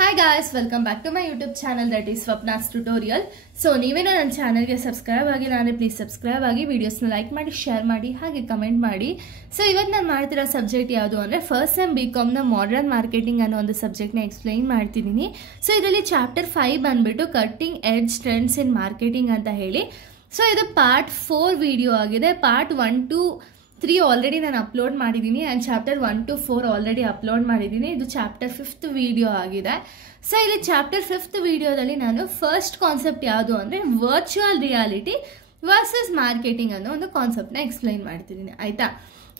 Hi guys, welcome back to my YouTube channel that is Swapna's Tutorial. So ನೀವೇನೋ ನನ್ನ ಚಾನೆಲ್ಗೆ subscribe ಆಗಿಲ್ಲ ಅಂದರೆ ಪ್ಲೀಸ್ ಸಬ್ಸ್ಕ್ರೈಬ್ ಆಗಿ ವಿಡಿಯೋಸ್ನ ಲೈಕ್ ಮಾಡಿ ಶೇರ್ ಮಾಡಿ ಹಾಗೆ ಕಮೆಂಟ್ ಮಾಡಿ. ಸೊ ಇವತ್ತು ನಾನು ಮಾಡ್ತಿರೋ ಸಬ್ಜೆಕ್ಟ್ ಯಾವುದು ಅಂದರೆ ಫಸ್ಟ್ ಸೆಮ್ BComನ ಮಾಡರ್ನ್ ಮಾರ್ಕೆಟಿಂಗ್ ಅನ್ನೋ ಒಂದು ಸಬ್ಜೆಕ್ಟ್ನ ಎಕ್ಸ್ಪ್ಲೈನ್ ಮಾಡ್ತಿದ್ದೀನಿ. ಸೊ ಇದರಲ್ಲಿ ಚಾಪ್ಟರ್ 5 ಬಂದ್ಬಿಟ್ಟು ಕಟ್ಟಿಂಗ್ ಎಡ್ಜ್ ಟ್ರೆಂಡ್ಸ್ ಇನ್ ಮಾರ್ಕೆಟಿಂಗ್ ಅಂತ ಹೇಳಿ. ಸೊ ಇದು ಪಾರ್ಟ್ 4 ವಿಡಿಯೋ ಆಗಿದೆ. ಪಾರ್ಟ್ 1 to 3 ಆಲ್ರೆಡಿ ನಾನು ಅಪ್ಲೋಡ್ ಮಾಡಿದ್ದೀನಿ and chapter 1 to 4 already upload ಮಾಡಿದ್ದೀನಿ. ಇದು ಚಾಪ್ಟರ್ 5th ವಿಡಿಯೋ ಆಗಿದೆ. ಸೊ ಇಲ್ಲಿ ಚಾಪ್ಟರ್ 5th ವಿಡಿಯೋದಲ್ಲಿ ನಾನು ಫಸ್ಟ್ ಕಾನ್ಸೆಪ್ಟ್ ಯಾವುದು ಅಂದರೆ ವರ್ಚುವಲ್ ರಿಯಾಲಿಟಿ ವರ್ಸಸ್ ಮಾರ್ಕೆಟಿಂಗ್ ಅನ್ನೋ ಒಂದು ಕಾನ್ಸೆಪ್ಟ್ನ ಎಕ್ಸ್ಪ್ಲೈನ್ ಮಾಡ್ತಿದ್ದೀನಿ, ಆಯಿತಾ.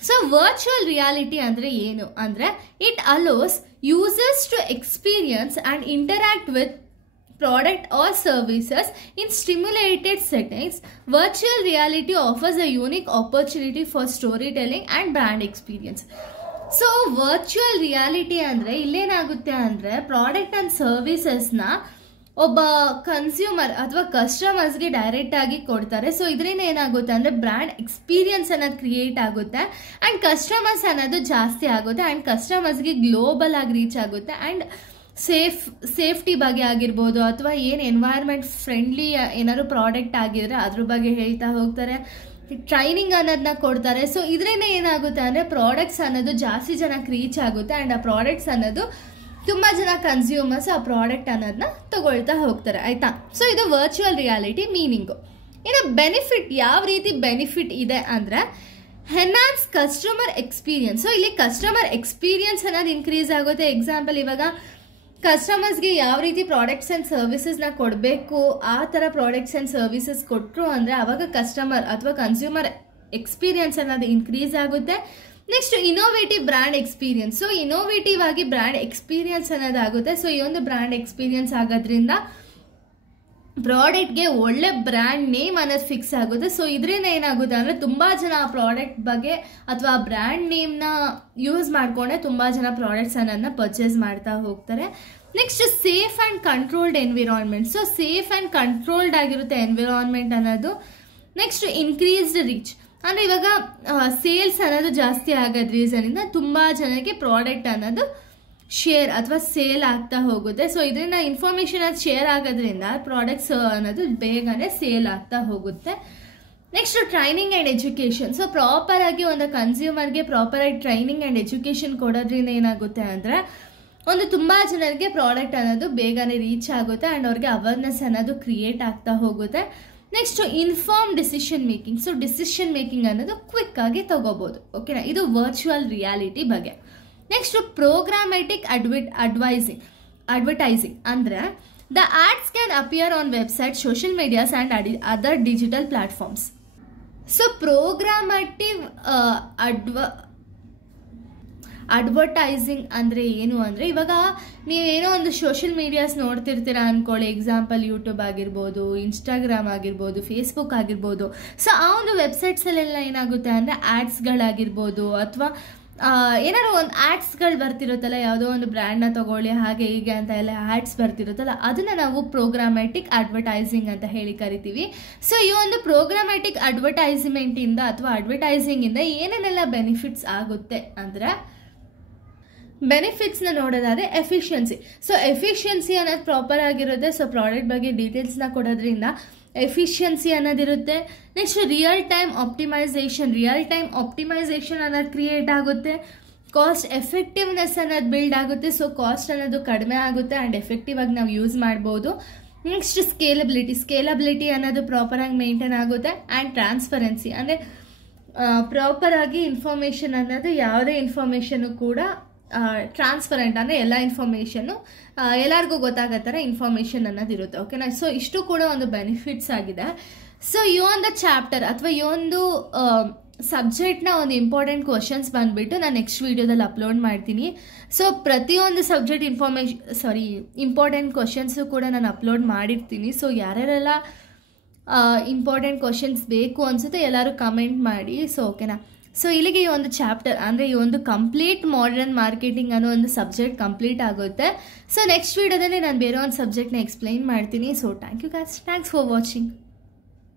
ಸೊ ವರ್ಚುವಲ್ ರಿಯಾಲಿಟಿ ಅಂದರೆ ಏನು ಅಂದರೆ it allows users to experience and interact with product or services in stimulated settings. Virtual reality offers a unique opportunity for storytelling and brand experience. So virtual reality ಅಂದರೆ ಇಲ್ಲೇನಾಗುತ್ತೆ ಅಂದರೆ product and ಸರ್ವಿಸಸ್ನ ಒಬ್ಬ consumer ಅಥವಾ ಕಸ್ಟಮರ್ಸ್ಗೆ direct ಆಗಿ ಕೊಡ್ತಾರೆ. So ಇದರಿಂದ ಏನಾಗುತ್ತೆ ಅಂದರೆ brand experience ಅನ್ನೋದು ಕ್ರಿಯೇಟ್ ಆಗುತ್ತೆ ಆ್ಯಂಡ್ ಕಸ್ಟಮರ್ಸ್ ಅನ್ನೋದು ಜಾಸ್ತಿ ಆಗುತ್ತೆ ಆ್ಯಂಡ್ ಕಸ್ಟಮರ್ಸ್ಗೆ ಗ್ಲೋಬಲ್ ಆಗಿ ರೀಚ್ ಆಗುತ್ತೆ ಆ್ಯಂಡ್ ಸೇಫ್ಟಿ ಬಗ್ಗೆ ಆಗಿರ್ಬೋದು ಅಥವಾ ಏನು ಎನ್ವೈರ್ಮೆಂಟ್ ಫ್ರೆಂಡ್ಲಿ ಏನಾದ್ರು ಪ್ರಾಡಕ್ಟ್ ಆಗಿದ್ರೆ ಅದ್ರ ಬಗ್ಗೆ ಹೇಳ್ತಾ ಹೋಗ್ತಾರೆ, ಟ್ರೈನಿಂಗ್ ಅನ್ನೋದನ್ನ ಕೊಡ್ತಾರೆ. ಸೊ ಇದರಿಂದ ಏನಾಗುತ್ತೆ ಅಂದರೆ ಪ್ರಾಡಕ್ಟ್ಸ್ ಅನ್ನೋದು ಜಾಸ್ತಿ ಜನಕ್ಕೆ ರೀಚ್ ಆಗುತ್ತೆ ಆ್ಯಂಡ್ ಆ ಪ್ರಾಡಕ್ಟ್ಸ್ ಅನ್ನೋದು ತುಂಬ ಜನ ಕನ್ಸ್ಯೂಮರ್ಸ್ ಆ ಪ್ರಾಡಕ್ಟ್ ಅನ್ನೋದನ್ನ ತಗೊಳ್ತಾ ಹೋಗ್ತಾರೆ, ಆಯಿತಾ. ಸೊ ಇದು ವರ್ಚುವಲ್ ರಿಯಾಲಿಟಿ ಮೀನಿಂಗು. ಇನ್ನು ಬೆನಿಫಿಟ್, ಯಾವ ರೀತಿ ಬೆನಿಫಿಟ್ ಇದೆ ಅಂದರೆ ಎನ್ಹಾನ್ಸ್ ಕಸ್ಟಮರ್ ಎಕ್ಸ್ಪೀರಿಯನ್ಸ್. ಸೊ ಇಲ್ಲಿ ಕಸ್ಟಮರ್ ಎಕ್ಸ್ಪೀರಿಯನ್ಸ್ ಅನ್ನೋದು ಇನ್ಕ್ರೀಸ್ ಆಗುತ್ತೆ. ಎಕ್ಸಾಂಪಲ್, ಇವಾಗ ಕಸ್ಟಮರ್ಸ್ಗೆ ಯಾವ ರೀತಿ ಪ್ರಾಡಕ್ಟ್ಸ್ ಆ್ಯಂಡ್ ಸರ್ವಿಸಸ್ನ ಕೊಡಬೇಕು ಆ ಥರ ಪ್ರಾಡಕ್ಟ್ಸ್ ಆ್ಯಂಡ್ ಸರ್ವಿಸಸ್ ಕೊಟ್ಟರು ಅಂದರೆ ಆವಾಗ ಕಸ್ಟಮರ್ ಅಥವಾ ಕನ್ಸ್ಯೂಮರ್ ಎಕ್ಸ್ಪೀರಿಯನ್ಸ್ ಅನ್ನೋದು ಇನ್ಕ್ರೀಸ್ ಆಗುತ್ತೆ. Next innovative brand experience. So innovative ಆಗಿ ಬ್ರ್ಯಾಂಡ್ ಎಕ್ಸ್ಪೀರಿಯನ್ಸ್ ಅನ್ನೋದಾಗುತ್ತೆ. ಸೊ ಈ ಒಂದು ಬ್ರ್ಯಾಂಡ್ ಎಕ್ಸ್ಪೀರಿಯನ್ಸ್ ಆಗೋದ್ರಿಂದ ಪ್ರಾಡಕ್ಟ್ಗೆ ಒಳ್ಳೆ ಬ್ರ್ಯಾಂಡ್ ನೇಮ್ ಅನ್ನೋದು ಫಿಕ್ಸ್ ಆಗುತ್ತೆ. ಸೊ ಇದರಿಂದ ಏನಾಗುತ್ತೆ ಅಂದರೆ ತುಂಬ ಜನ ಆ ಪ್ರಾಡಕ್ಟ್ ಬಗ್ಗೆ ಅಥವಾ ಆ ಬ್ರ್ಯಾಂಡ್ ನೇಮ್ನ ಯೂಸ್ ಮಾಡಿಕೊಂಡೆ ತುಂಬ ಜನ ಪ್ರಾಡಕ್ಟ್ಸ್ ಅನ್ನೋದನ್ನ ಪರ್ಚೇಸ್ ಮಾಡ್ತಾ ಹೋಗ್ತಾರೆ. Next safe and controlled environment. So safe and controlled ಆಗಿರುತ್ತೆ ಎನ್ವಿರಾನ್ಮೆಂಟ್ ಅನ್ನೋದು. ನೆಕ್ಸ್ಟ್ ಇನ್ಕ್ರೀಸ್ಡ್ ರೀಚ್ ಅಂದರೆ ಇವಾಗ ಸೇಲ್ಸ್ ಅನ್ನೋದು ಜಾಸ್ತಿ ಆಗೋದ್ ರೀಸನಿಂದ ತುಂಬ ಜನಕ್ಕೆ ಪ್ರಾಡಕ್ಟ್ ಅನ್ನೋದು ಶೇರ್ ಅಥವಾ ಸೇಲ್ ಆಗ್ತಾ ಹೋಗುತ್ತೆ. ಸೊ ಇದರಿಂದ ಇನ್ಫಾರ್ಮೇಷನ್ ಅದು ಶೇರ್ ಆಗೋದ್ರಿಂದ ಪ್ರಾಡಕ್ಟ್ಸ್ ಅನ್ನೋದು ಬೇಗನೆ ಸೇಲ್ ಆಗ್ತಾ ಹೋಗುತ್ತೆ. Next training and education. So proper ಆಗಿ ಒಂದು ಕನ್ಸ್ಯೂಮರ್ಗೆ ಪ್ರಾಪರ್ ಆಗಿ ಟ್ರೈನಿಂಗ್ ಆ್ಯಂಡ್ ಎಜುಕೇಷನ್ ಕೊಡೋದ್ರಿಂದ ಏನಾಗುತ್ತೆ ಅಂದರೆ ಒಂದು ತುಂಬ ಜನರಿಗೆ ಪ್ರಾಡಕ್ಟ್ ಅನ್ನೋದು ಬೇಗನೆ ರೀಚ್ ಆಗುತ್ತೆ ಆ್ಯಂಡ್ ಅವ್ರಿಗೆ ಅವೇರ್ನೆಸ್ ಅನ್ನೋದು ಕ್ರಿಯೇಟ್ ಆಗ್ತಾ ಹೋಗುತ್ತೆ. Next inform decision making. So decision making ಅನ್ನೋದು ಕ್ವಿಕ್ ಆಗಿ ತಗೋಬಹುದು, ಓಕೆನಾ. ಇದು ವರ್ಚುವಲ್ ರಿಯಾಲಿಟಿ ಬಗ್ಗೆ. ನೆಕ್ಸ್ಟ್ ಪ್ರೋಗ್ರಾಮ್ಯಾಟಿಕ್ ಅಡ್ವರ್ಟೈಸಿಂಗ್ ಅಂದರೆ the ads can appear on website, social medias and other digital platforms. So programmatic advertising ಅಂದರೆ ಏನು ಅಂದರೆ ಇವಾಗ ನೀವೇನೋ ಒಂದು ಸೋಷಿಯಲ್ ಮೀಡಿಯಾಸ್ ನೋಡ್ತಿರ್ತೀರಾ ಅಂದ್ಕೊಳ್ಳಿ. ಎಕ್ಸಾಂಪಲ್ ಯೂಟ್ಯೂಬ್ ಆಗಿರ್ಬೋದು, ಇನ್ಸ್ಟಾಗ್ರಾಮ್ ಆಗಿರ್ಬೋದು, ಫೇಸ್ಬುಕ್ ಆಗಿರ್ಬೋದು. ಸೊ ಆ ಒಂದು ವೆಬ್ಸೈಟ್ಸಲ್ಲೆಲ್ಲ ಏನಾಗುತ್ತೆ ಅಂದರೆ ಆ್ಯಡ್ಸ್ಗಳಾಗಿರ್ಬೋದು ಅಥವಾ ಏನಾದ್ರು ಒಂದು ಆ್ಯಡ್ಸ್ಗಳು ಬರ್ತಿರುತ್ತಲ್ಲ, ಯಾವುದೋ ಒಂದು ಬ್ರ್ಯಾಂಡ್ನ ತಗೊಳ್ಳಿ ಹಾಗೆ ಹೀಗೆ ಅಂತ ಎಲ್ಲ ಆ್ಯಡ್ಸ್ ಬರ್ತಿರುತ್ತಲ್ಲ, ಅದನ್ನು ನಾವು ಪ್ರೋಗ್ರಾಮ್ಯಾಟಿಕ್ ಅಡ್ವರ್ಟೈಸಿಂಗ್ ಅಂತ ಹೇಳಿ ಕರಿತೀವಿ. ಸೊ ಈ ಒಂದು ಪ್ರೋಗ್ರಾಮ್ಯಾಟಿಕ್ ಅಡ್ವರ್ಟೈಸ್ಮೆಂಟಿಂದ ಅಥವಾ ಅಡ್ವರ್ಟೈಸಿಂಗಿಂದ ಏನೇನೆಲ್ಲ ಬೆನಿಫಿಟ್ಸ್ ಆಗುತ್ತೆ ಅಂದರೆ ಬೆನಿಫಿಟ್ಸ್ನ ನೋಡೋದಾದರೆ ಎಫಿಷಿಯನ್ಸಿ. ಸೊ ಎಫಿಷಿಯನ್ಸಿ ಅನ್ನೋದು ಪ್ರಾಪರ್ ಆಗಿರುತ್ತೆ. ಸೊ ಪ್ರಾಡಕ್ಟ್ ಬಗ್ಗೆ ಡೀಟೇಲ್ಸ್ನ ಕೊಡೋದ್ರಿಂದ ಎಫಿಷಿಯನ್ಸಿ ಅನ್ನೋದಿರುತ್ತೆ. ನೆಕ್ಸ್ಟ್ ರಿಯಲ್ ಟೈಮ್ ಆಪ್ಟಿಮೈಸೇಷನ್ ಅನ್ನೋದು ಕ್ರಿಯೇಟ್ ಆಗುತ್ತೆ. ಕಾಸ್ಟ್ ಎಫೆಕ್ಟಿವ್ನೆಸ್ ಅನ್ನೋದು ಬಿಲ್ಡ್ ಆಗುತ್ತೆ. ಸೊ ಕಾಸ್ಟ್ ಅನ್ನೋದು ಕಡಿಮೆ ಆಗುತ್ತೆ ಆ್ಯಂಡ್ ಎಫೆಕ್ಟಿವ್ ಆಗಿ ನಾವು ಯೂಸ್ ಮಾಡ್ಬೋದು. ನೆಕ್ಸ್ಟ್ ಸ್ಕೇಲಬಿಲಿಟಿ ಅನ್ನೋದು ಪ್ರಾಪರಾಗಿ ಮೇಂಟೈನ್ ಆಗುತ್ತೆ ಆ್ಯಂಡ್ ಟ್ರಾನ್ಸ್ಪರೆನ್ಸಿ ಅಂದರೆ ಪ್ರಾಪರಾಗಿ ಇನ್ಫಾರ್ಮೇಷನ್ ಅನ್ನೋದು ಯಾವುದೇ ಇನ್ಫಾರ್ಮೇಷನ್ನು ಕೂಡ ಟ್ರಾನ್ಸ್ಪರೆಂಟ್ ಅಂದರೆ ಎಲ್ಲ ಇನ್ಫಾರ್ಮೇಷನ್ನು ಎಲ್ಲರಿಗೂ ಗೊತ್ತಾಗೋ ಥರ ಇನ್ಫಾರ್ಮೇಷನ್ ಅನ್ನೋದು ಇರುತ್ತೆ, ಓಕೆನಾ. ಸೊ ಇಷ್ಟು ಕೂಡ ಒಂದು ಬೆನಿಫಿಟ್ಸ್ ಆಗಿದೆ. ಸೊ ಈ ಒಂದು ಚಾಪ್ಟರ್ ಅಥವಾ ಈ ಒಂದು ಸಬ್ಜೆಕ್ಟ್ನ ಒಂದು ಇಂಪಾರ್ಟೆಂಟ್ ಕ್ವಶನ್ಸ್ ಬಂದುಬಿಟ್ಟು ನಾನು ನೆಕ್ಸ್ಟ್ ವೀಡಿಯೋದಲ್ಲಿ ಅಪ್ಲೋಡ್ ಮಾಡ್ತೀನಿ. ಸೊ ಪ್ರತಿಯೊಂದು ಸಬ್ಜೆಕ್ಟ್ ಇಂಪಾರ್ಟೆಂಟ್ ಕ್ವಶನ್ಸು ಕೂಡ ನಾನು ಅಪ್ಲೋಡ್ ಮಾಡಿರ್ತೀನಿ. ಸೊ ಯಾರ್ಯಾರೆಲ್ಲ ಇಂಪಾರ್ಟೆಂಟ್ ಕ್ವಶನ್ಸ್ ಬೇಕು ಅನಿಸುತ್ತೆ ಎಲ್ಲರೂ ಕಮೆಂಟ್ ಮಾಡಿ. ಸೊ ಓಕೆನಾ. ಸೊ ಇಲ್ಲಿಗೆ ಈ ಒಂದು ಚಾಪ್ಟರ್ ಅಂದರೆ ಈ ಒಂದು ಕಂಪ್ಲೀಟ್ ಮಾಡರ್ನ್ ಮಾರ್ಕೆಟಿಂಗ್ ಅನ್ನೋ ಒಂದು ಸಬ್ಜೆಕ್ಟ್ ಕಂಪ್ಲೀಟ್ ಆಗುತ್ತೆ. ಸೊ ನೆಕ್ಸ್ಟ್ ವೀಡಿಯೋದಲ್ಲಿ ನಾನು ಬೇರೆ ಒಂದು ಸಬ್ಜೆಕ್ಟ್ನ ಎಕ್ಸ್ಪ್ಲೈನ್ ಮಾಡ್ತೀನಿ. So thank you guys, thanks for watching.